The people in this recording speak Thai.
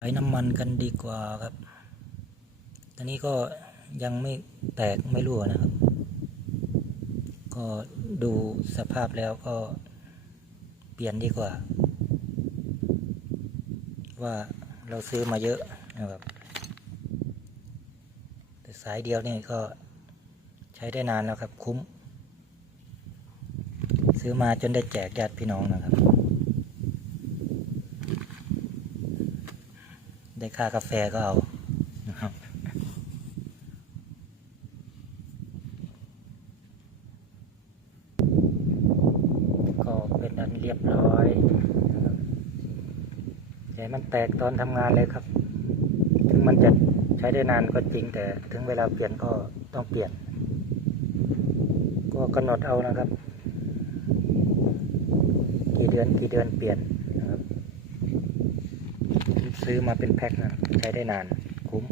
ใช้น้ำมันกันดีกว่าครับ ตอนนี้ก็ยังไม่แตกไม่รั่วนะครับ ก็ดูสภาพแล้วก็เปลี่ยนดีกว่า ว่าเราซื้อมาเยอะนะครับ แต่สายเดียวนี่ก็ใช้ได้นานแล้วครับคุ้ม ซื้อมาจนได้แจกญาติพี่น้องนะครับ ได้ค่ากาแฟก็เอานะครับก็เป็นอันเรียบร้อยนะครับแต่มันแตกตอนทำงานเลยครับ ถึงมันจะใช้ได้นานก็จริงแต่ถึงเวลาเปลี่ยนก็ต้องเปลี่ยน ก็กำหนดเอานะครับ กี่เดือนกี่เดือนเปลี่ยนนะครับ ซื้อมาเป็นแพ็คนะใช้ได้นานคุ้ม